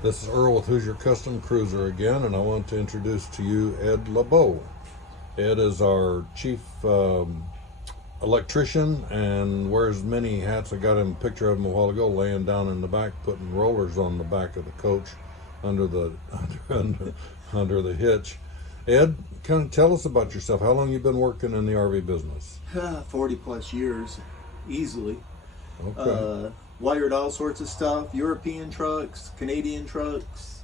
This is Earl with Hoosier Custom Cruiser again, and I want to introduce to you Ed LaBeau. Ed is our chief electrician and wears many hats. I got him a picture of him a while ago laying down in the back, putting rollers on the back of the coach under the under the hitch. Ed, kind of tell us about yourself. How long you been working in the RV business? 40 plus years, easily. Okay. Wired all sorts of stuff, European trucks, Canadian trucks.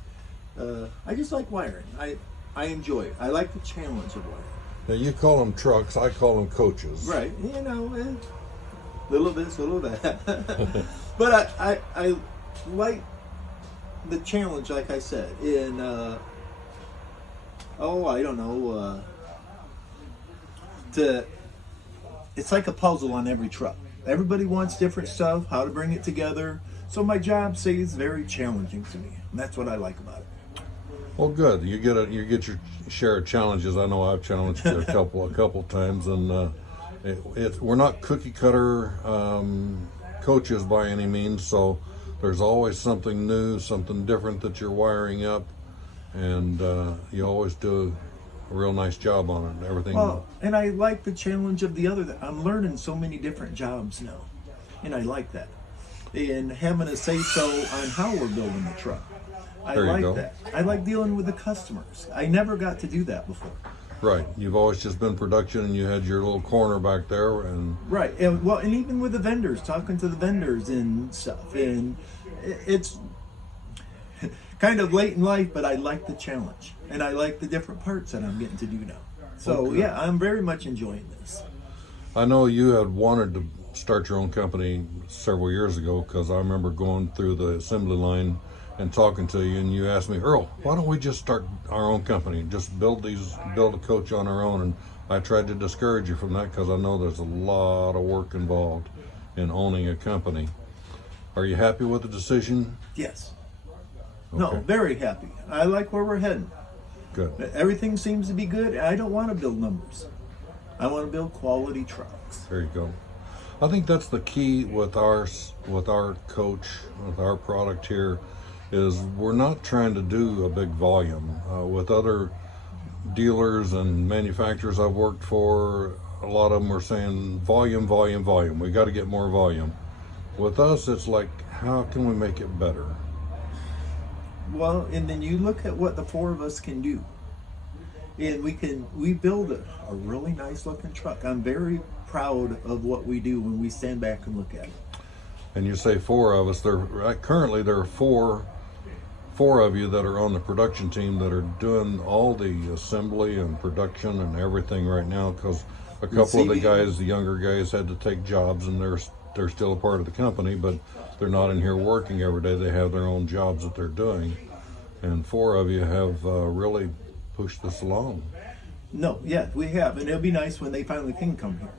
I just like wiring. I enjoy it. I like the challenge of wiring. Now you call them trucks, I call them coaches. Right, you know, little of this, little of that. But I like the challenge, like I said, in, I don't know, it's like a puzzle on every truck. Everybody wants different stuff, how to bring it together. So my job stays very challenging to me. And that's what I like about it. Well, good. You get your share of challenges. I know I've challenged you a couple times, and we're not cookie cutter coaches by any means. So there's always something new, something different that you're wiring up, and you always do a real nice job on it. Everything. Well, and I like the challenge of the other. I'm learning so many different jobs now, and I like that. And having a say so on how we're building the truck. I There you like go. that. I like dealing with the customers. I never got to do that before. Right. You've always just been production, and you had your little corner back there, and Right. And well, and even with the vendors, talking to the vendors and stuff. And it's kind of late in life, but I like the challenge, and I like the different parts that I'm getting to do now. So Okay. yeah, I'm very much enjoying this. I know you had wanted to start your own company several years ago, because I remember going through the assembly line and talking to you, and you asked me, Earl, why don't we just start our own company, just build a coach on our own? And I tried to discourage you from that, because I know there's a lot of work involved in owning a company. Are you happy with the decision? Yes. Okay. No, very happy. I like where we're heading. Good. Everything seems to be good. I don't want to build numbers. I want to build quality trucks. There you go. I think that's the key with our coach, with our product here, is we're not trying to do a big volume. With other dealers and manufacturers I've worked for, a lot of them are saying volume, volume, volume. We got to get more volume. With us, it's like, how can we make it better? Well, and then you look at what the four of us can do. And we build a really nice looking truck. I'm very proud of what we do when we stand back and look at it. And you say four of us. Currently there are four of you that are on the production team that are doing all the assembly and production and everything right now, because a couple of the guys, the younger guys, had to take jobs, and they're still a part of the company, but they're not in here working every day. They have their own jobs that they're doing, and four of you have really pushed this along. No, yeah, we have. And it'll be nice when they finally can come here.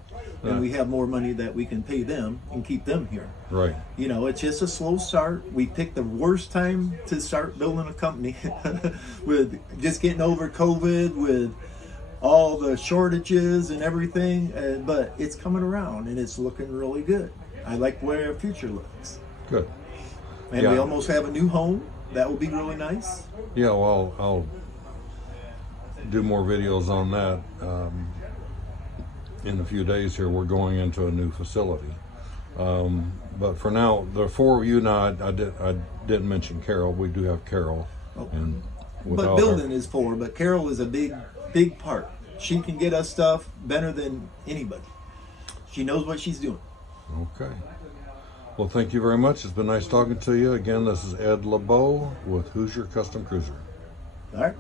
And we have more money that we can pay them and keep them here. Right. You know, it's just a slow start. We picked the worst time to start building a company with just getting over COVID, with all the shortages and everything. But it's coming around, and it's looking really good. I like where our future looks. Good. And we almost have a new home. That will be really nice. Yeah, well, I'll do more videos on that. In a few days here, we're going into a new facility. But for now, the four of you now, I didn't mention Carol. We do have Carol. Oh. And But building is four, but Carol is a big part. She can get us stuff better than anybody. She knows what she's doing. Okay. Well, thank you very much. It's been nice talking to you. Again, this is Ed LaBeau with Hoosier Custom Cruiser. All right.